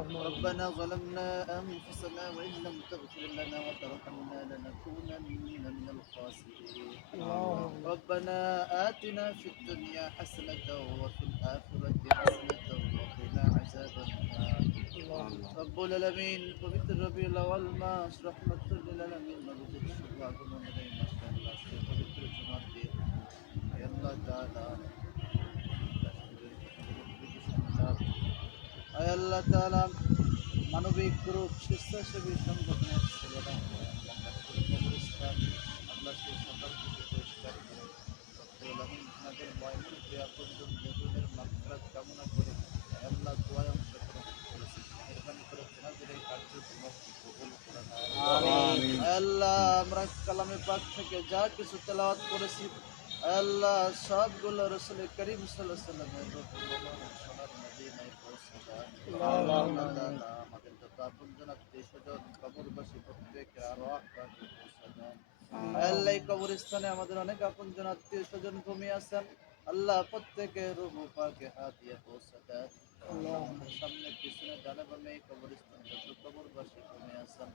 ربنا ظلمنا أنفسنا وإن لم تغفر لنا وترحمنا لنكونن من الخاسرين ربنا آتنا في الدنيا حسنة وفي الآخرة حسنة وقنا عذاب النار رب العالمين পবিত্র রবিউল আউয়াল মাস রহমাতুল লিল আলামিন নবীজির শুভ আগমনের এই মাসে আল্লাহ আজকে পবিত্র জুমার দিন হে আল্লাহ তাআলা কাশ্মীরের পবিত্র শুনলাম হে আল্লাহ তাআলা মানবিক গ্রুপ স্বেচ্ছাসেবী সংগঠনের ছেলেরা আল্লাহ কাশ্মীর কবরস্থান আল্লাহ সেই সকাল থেকে পরিষ্কার করে রব্বুল আলামিন আপনাদের ময়মনসিংহ আপনজন মজুদের মাগফিরাত কামনা করে আল্লাহ দোয়ায় অংশগ্রহণ করেছি মেহেরবানি করে তোমাদের এই কার্যক্রম কবুল করে নাও আমিন আল্লাহ আমরা কালামে পাক থেকে যা কিছু তেলাওয়াত করেছি আল্লাহ সবগুলো রাসূল করিম সাল্লাল্লাহু আলাইহি ওয়াসাল্লামের রূহ সোনার মদিনায় পৌঁছে দাও আল্লাহ তাআলা আমাদের যত আপনজন আত্মীয়স্বজন কবরবাসী প্রত্যেকের আরওয়াহ পাকে পৌঁছে দাও আল্লাহ এই কবরস্থানে আমাদের অনেক আপনজন আত্মীয়স্বজন ঘুমিয়ে আছেন আল্লাহ প্রত্যেকের রূহ পাকে হাত দিয়ে পৌঁছে দেন আল্লাহ আমাদের সামনে পিছনে ডানে বামে এই কবরস্থানে যত কবরবাসী ঘুমিয়ে আছেন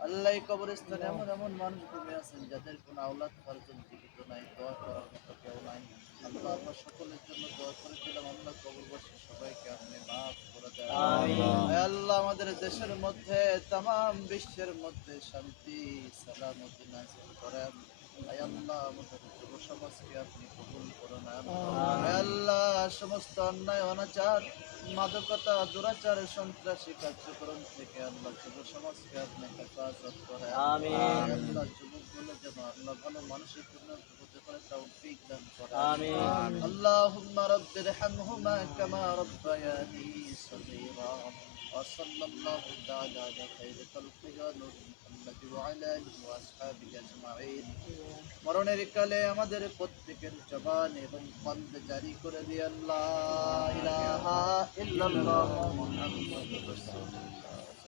আল্লাহ এই কবরস্থানে এমন এমন মানুষ ঘুমিয়ে আছেন যাদের কোনো আওলাদ ফারজন জীবিত নাই দোয়া করার মতো কেউ নাই আল্লাহ আমরা সকলের জন্য দোয়া করে দিলাম আল্লাহ কবরবাসী সবাইকে আপনি মাফ করে দেন আল্লাহ আমাদের দেশের মধ্যে তামাম বিশ্বের মধ্যে শান্তি সালামতি নাযিল করেন আল্লাহ আমাদের যুব সমাজকে আপনি কবুল করুন আল্লাহ সমস্ত অন্যায় অনাচার মাদকতা দুরাচার সন্ত্রাসী কার্যক্রম থেকে আল্লাহ যুব সমাজকে আপনি হেফাজত করেন আল্লাহ যুবকগুলো যেন আল্লাহ ভালো মানুষের জন্য হতে পারে তৌফিক দান করেন আল্লাহুম্মা রাব্বিরহামহুমা কামা রাব্বায়ানি সগীরা وصلى الله تعالى على خير خلقه نور محمد وعلى آله وأصحابه أجمعين মরণের কালে আমাদের প্রত্যেকের জবান এবং কন্দ জারি করে দিয়ে আল্লাহ ইলাহা ইল্লাল্লাহ মুহাম্মাদুর রাসূলুল্লাহ